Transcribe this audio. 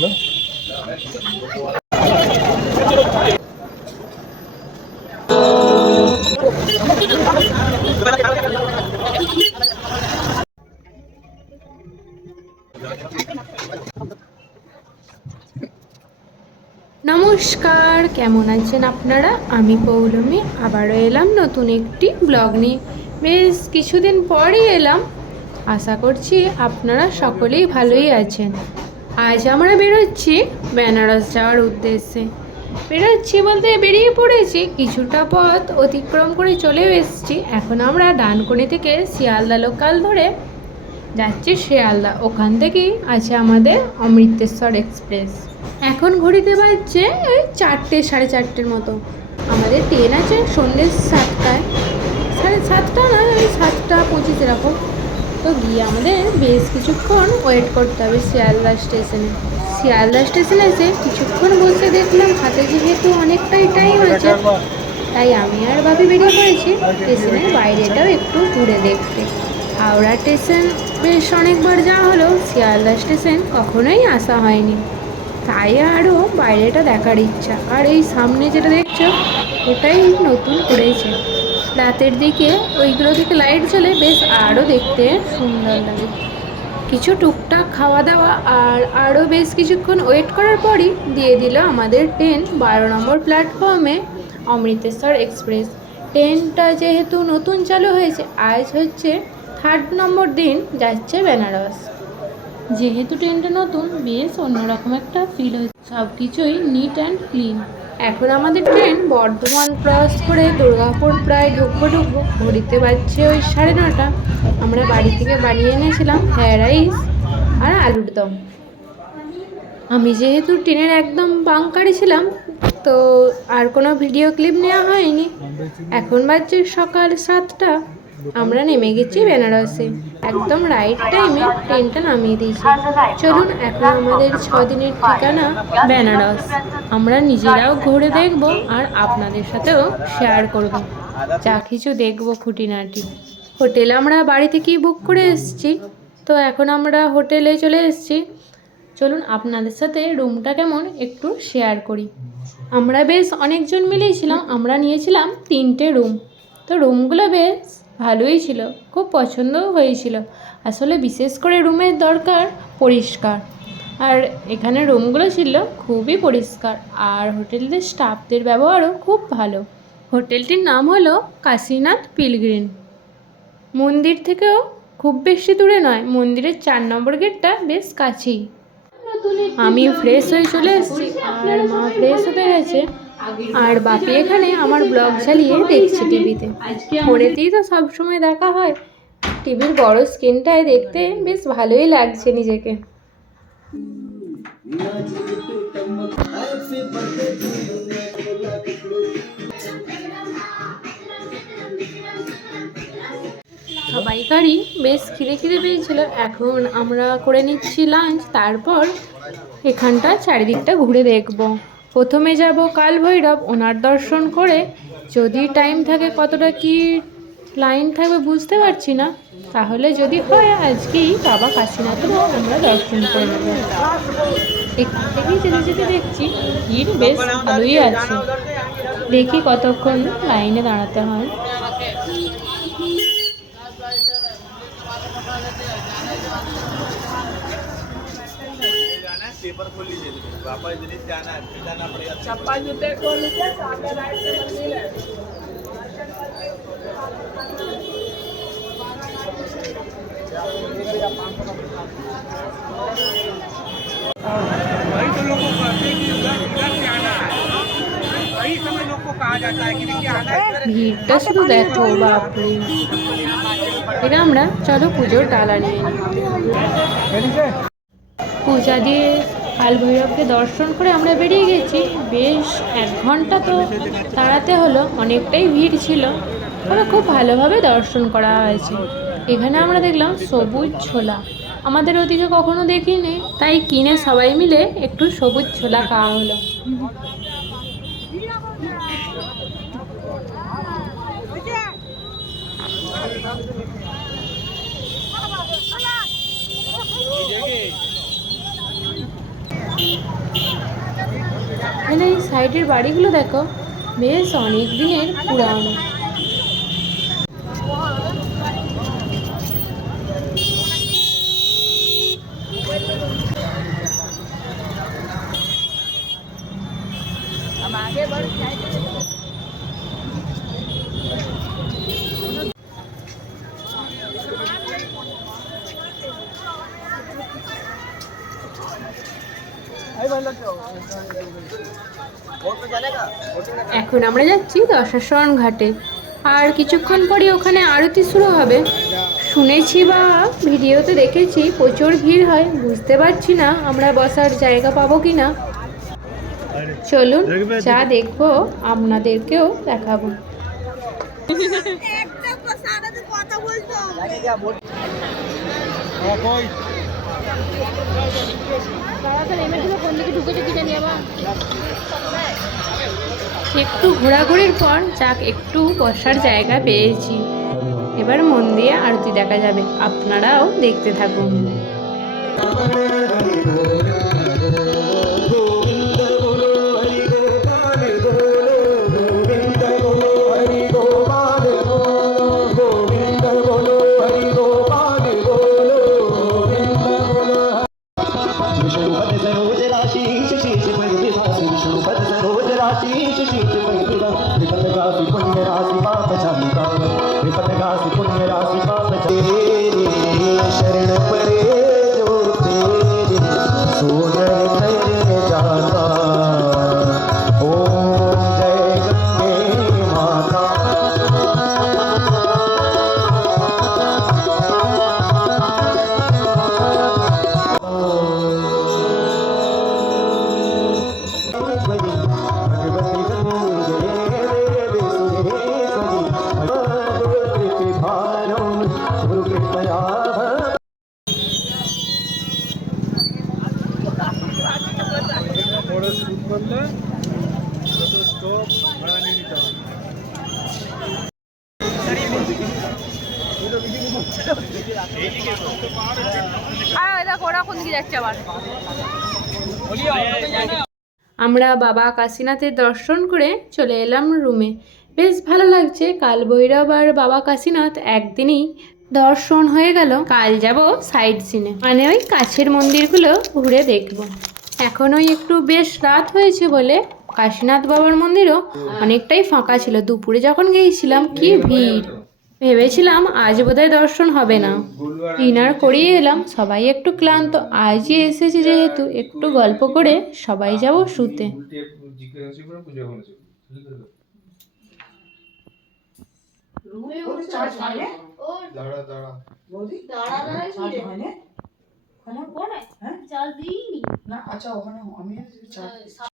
হয়েছিল। নমস্কার, কেমন আছেন আপনারা? আমি পৌলমী আবারও এলাম নতুন একটি ব্লগ নিয়ে। বেশ কিছুদিন পরই এলাম। আশা করছি আপনারা সকলেই ভালোই আছেন। আজ আমরা বেরোচ্ছি বেনারস যাওয়ার উদ্দেশ্যে। বেরোচ্ছি বলতে বেরিয়ে পড়েছি, কিছুটা পথ অতিক্রম করে চলেও এসেছি। এখন আমরা ডানকুনি থেকে শিয়ালদা লোকাল ধরে যাচ্ছি শিয়ালদা, ওখান থেকেই আছে আমাদের অমৃতেশ্বর এক্সপ্রেস। এখন ঘড়িতে বাজছে ওই 4টে, 4:30 মতো। আমাদের ট্রেন আছে সন্ধ্যে 7টায়, 7:30 না, ওই 7:25 এরকম। তো গিয়ে আমাদের বেশ কিছুক্ষণ ওয়েট করতে হবে শিয়ালদা স্টেশনে। শিয়ালদা স্টেশনে এসে কিছুক্ষণ বসে দেখলাম হাতে যেহেতু অনেকটাই টাইম আছে, তাই আমি আর ভাবি বেরিয়ে পড়েছি স্টেশনের বাইরেটাও একটু ঘুরে দেখতে। হাওড়া স্টেশন বেশ অনেকবার যাওয়া হলো, শিয়ালদা স্টেশন কখনোই আসা হয়নি, তাই আরও বাইরেটা দেখার ইচ্ছা। আর এই সামনে যেটা দেখছো ওটাই নতুন করেছে, রাতের দিকে ওইগুলো থেকে লাইট জ্বলে বেশ আরও দেখতে সুন্দর লাগে। কিছু টুকটাক খাওয়া দাওয়া আর আরও বেশ কিছুক্ষণ ওয়েট করার পরই দিয়ে দিল আমাদের ট্রেন 12 নম্বর প্ল্যাটফর্মে অমৃতেশ্বর এক্সপ্রেস। ট্রেনটা যেহেতু নতুন চালু হয়েছে, আজ হচ্ছে 3rd নম্বর দিন যাচ্ছে বেনারস। যেহেতু ট্রেনটা নতুন, বেশ অন্যরকম একটা ফিল হচ্ছে, সব কিছুই নিট অ্যান্ড ক্লিন। এখন আমাদের ট্রেন বর্ধমান ক্রস করে দুর্গাপুর প্রায় ঢুকবো। ঘড়িতে বাজছে ওই 9:30। আমরা বাড়ি থেকে বানিয়ে এনেছিলাম ফ্রায়েড রাইস আর আলুর দম। আমি যেহেতু ট্রেনের একদম বাঙ্কারে ছিলাম, তো আর কোনো ভিডিও ক্লিপ নেওয়া হয়নি। এখন বাজছে সকাল 7টা। আমরা নেমে গেছি বেনারসে, একদম রাইট টাইমে ট্রেনটা নামিয়ে দিয়েছি। চলুন এখন আমাদের 6 দিনের ঠিকানা বেনারস আমরা নিজেরাও ঘুরে দেখব আর আপনাদের সাথেও শেয়ার করব, যা কিছু দেখবো খুঁটিনাটি। হোটেল আমরা বাড়ি থেকেই বুক করে এসেছি, তো এখন আমরা হোটেলে চলে এসেছি। চলুন আপনাদের সাথে রুমটা কেমন একটু শেয়ার করি। আমরা বেশ অনেকজন মিলেই ছিলাম, আমরা নিয়েছিলাম 3টে রুম। তো রুমগুলো বেশ ভালোই ছিল, খুব পছন্দও হয়েছিল। আসলে বিশেষ করে রুমের দরকার পরিষ্কার, আর এখানে রুমগুলো ছিল খুবই পরিষ্কার, আর হোটেলের স্টাফদের ব্যবহারও খুব ভালো। হোটেলটির নাম হলো কাশীনাথ পিলগ্রিম। মন্দির থেকেও খুব বেশি দূরে নয়, মন্দিরের 4 নম্বর গেটটা বেশ কাছেই। আমি ফ্রেশ হয়ে চলে এসেছি আর মা ফ্রেশ হতে গেছে, আর বাপি এখানে আমার ব্লগ চালিয়ে দেখছে টিভিতে। ফোনেতেই তো সবসময় দেখা হয়, টিভির বড় স্ক্রিনটায় দেখতে বেশ ভালোই লাগছে নিজেকে। সবাইকারই বেশ খিদে পেয়েছিল। এখন আমরা করে নিচ্ছি লাঞ্চ, তারপর এখানটা চারিদিকটা ঘুরে দেখব। প্রথমে যাব কাল ভৈরব, ওনার দর্শন করে যদি টাইম থাকে, কতটা কি লাইন থাকবে বুঝতে পারছি না, তাহলে যদি হয় আজকেই বাবা কাশীনাথেরও আমরা দর্শন করে নেব। এখান থেকেই যেতে দেখছি ভিড় বেশ ভালোই আছে, দেখি কতক্ষণ লাইনে দাঁড়াতে হয়। पेपर खोल लीजिए, वापस इधर जाना है, फिर जाना पड़ेगा। चप्पल जूते खोल लीजिए, सामने राइट से मंदिर है। वही तो लोगों को कहते हैं कि उधर से आना है, वही समय लोग को कहा जाता है कि देखिए आना है। ভিড়টা শুধু দেখো, বাপরে। এটা আমরা চলো পুজোর ডালা নিয়ে নিই। পূজা দিয়ে কাল ভৈরবকে দর্শন করে আমরা বেরিয়ে গেছি। বেশ 1 ঘন্টা তো দাঁড়াতে হলো, অনেকটাই ভিড় ছিল, তবে খুব ভালোভাবে দর্শন করা হয়েছে। এখানে আমরা দেখলাম সবুজ ছোলা, আমাদের ওদিকে কখনো দেখিনি, তাই কিনে সবাই মিলে একটু সবুজ ছোলা খাওয়া হলো। এখানে এই সাইডের বাড়িগুলো দেখো, বেশ অনেক দিনের পুরানো। এখন আমরা যাচ্ছি দশাশরণ ঘাটে, আর কিছুক্ষণ পরই ওখানে আরতি শুরু হবে। শুনেছি বা ভিডিওতে দেখেছি প্রচুর ভিড় হয়, বুঝতে পারছি না আমরা বসার জায়গা পাবো কি না। চলুন যা দেখবো আপনাদেরকেও দেখাবো। একটু ঘোরাঘুরির পর যাক একটু বসার জায়গা পেয়েছি। এবার মন দিয়ে আরতি দেখা যাবে, আপনারাও দেখতে থাকুন। शरण परे जो तेरे सोनर तेरे जाता ओम जय गंगे माता। বড় শুট করলে ছোট স্টোভ ভাড়া নিয়ে নিতে হবে। আমরা বাবা কাশীনাথের দর্শন করে চলে এলাম রুমে। বেশ ভালো লাগছে, কাল ভৈরব আর বাবা কাশীনাথ একদিনই দর্শন হয়ে গেল। কাল যাব সাইড সিনে, মানে ওই কাছের মন্দিরগুলো ঘুরে দেখব। এখন ওই একটু বেশ রাত হয়েছে বলে কাশীনাথ বাবার মন্দিরও অনেকটাই ফাঁকা ছিল। দুপুরে যখন গিয়েছিলাম কি ভিড়, ভেবেছিলাম আজ বোধহয় দর্শন হবে না। ডিনার করিয়ে এলাম, সবাই একটু ক্লান্ত। আজই এসেছি যেহেতু একটু গল্প করে সবাই যাব শুতে। দাঁড়া দাঁড়া না আচ্ছা ওখানে আমি